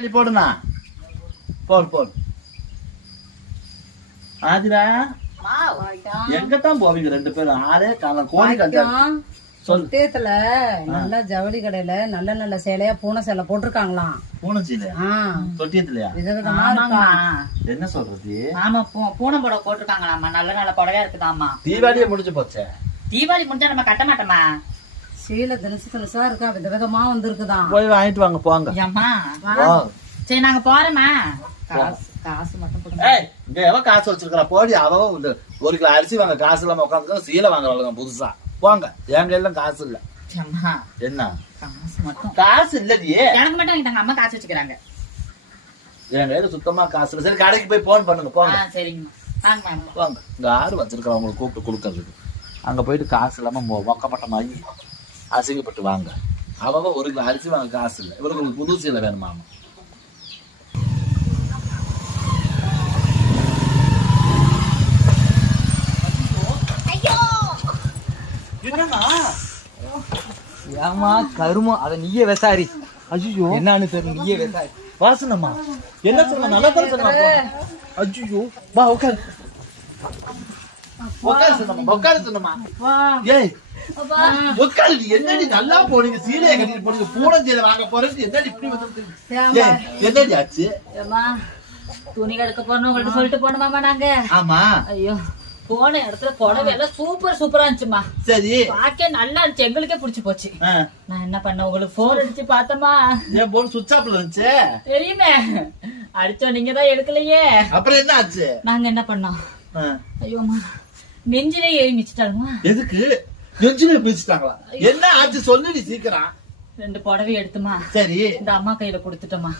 போடுண்ணா போடு போடு. ஆதிரா எங்கத்தான் போவீங்க ரெண்டு பேரும்? ஆளே காலம் கோழி கல்யாணம் சொத்தேத்துல நல்ல ஜவுளி கடையில நல்ல நல்ல சேலையா பூனை சேலை போட்டிருக்காங்களாம். பூனை சீலை தொட்டியத்துலயா? விதவிதமா இருக்கா. என்ன சொல்றது? ஆமா பூனை புடவை போட்டிருக்காங்களாமா. நல்ல நல்ல புடவையா இருக்குதாமா. தீபாவளியே முடிஞ்சு போச்சே. தீபாவளி முடிஞ்சா நம்ம கட்ட மாட்டோமா? சீலை தினசு தினசா இருக்கா, விதவிதமா வந்திருக்குதான். போய் வாங்கிட்டு வாங்க போங்க. ஏம்மா சரி நாங்க போறோமா? காசு மட்டும் போடுங்க. இங்க எவ காசு வச்சிருக்கா? போடி அவ ஒரு கிலோ அரிசி வாங்க காசு இல்லாம உட்காந்து சீலை வாங்குறாங்க புதுசா. போங்க, என் கையில காசு இல்ல. என்ன காசு மட்டும்? காசு இல்லடியே. எனக்கு மட்டும் எங்க அம்மா காசு வச்சுக்கிறாங்க. என் கையில சுத்தமா காசு இல்ல. சரி கடைக்கு போய் போன் பண்ணுங்க போங்க. சரிங்கம்மா போங்க. இங்க ஆறு வச்சிருக்கிறோம் உங்களுக்கு கூப்பிட்டு கொடுக்கறதுக்கு. அங்க போயிட்டு காசு இல்லாம மொக்கப்பட்ட மாதிரி அசிங்கப்பட்டு வாங்க. அவ ஒரு கிலோ அரிசி வாங்க காசு இல்ல. இவருக்கு புது சீலை வேணுமா? ஏமா கருமம், அத நீயே விசாரி. ஐயோ என்னன்னு தெரியும், நீயே விசாரி. வாசனம்மா என்ன சொன்ன? நல்லா தான் சொன்னா. ஐயோ வா உட்காரு. உட்காரு சொன்னமா, உட்காரு சொன்னமா. ஏய் உட்காரு. என்னடி நல்லா போனீங்க, சீலையை கட்டிட்டு போனீங்க, பூனை சீலை வாங்க போறது என்னடி இப்படி வந்து? என்னடி ஆச்சு? துணி கடுக்க போனோம் உங்கள்ட்ட சொல்லிட்டு போனோமாமா நாங்க. ஆமா. ஐயோ போன இடத்துல புடவை எல்லாம் சூப்பரா இருந்துச்சுமா. சரி பாக்க நல்லா இருந்துச்சு, எங்களுக்கே புடிச்சு போச்சு. நான் என்ன பண்ண, உங்களுக்கு போன் அடிச்சு பார்த்தமா. என் போன் சுவிட்ச் ஆஃப்ல இருந்துச்சு. தெரியுமே, அடிச்சோம் நீங்க தான் எடுக்கலையே. அப்புறம் என்ன ஆச்சு? நாங்க என்ன பண்ணோம், ஐயோமா நெஞ்சிலே ஏறி மிச்சிட்டாலுமா. எதுக்கு நெஞ்சிலே மிச்சிட்டாங்களா? என்ன ஆச்சு சொல்லுடி சீக்கிரம். 2 புடவை எடுத்துமா. சரி இந்த அம்மா கையில கொடுத்துட்டோமா.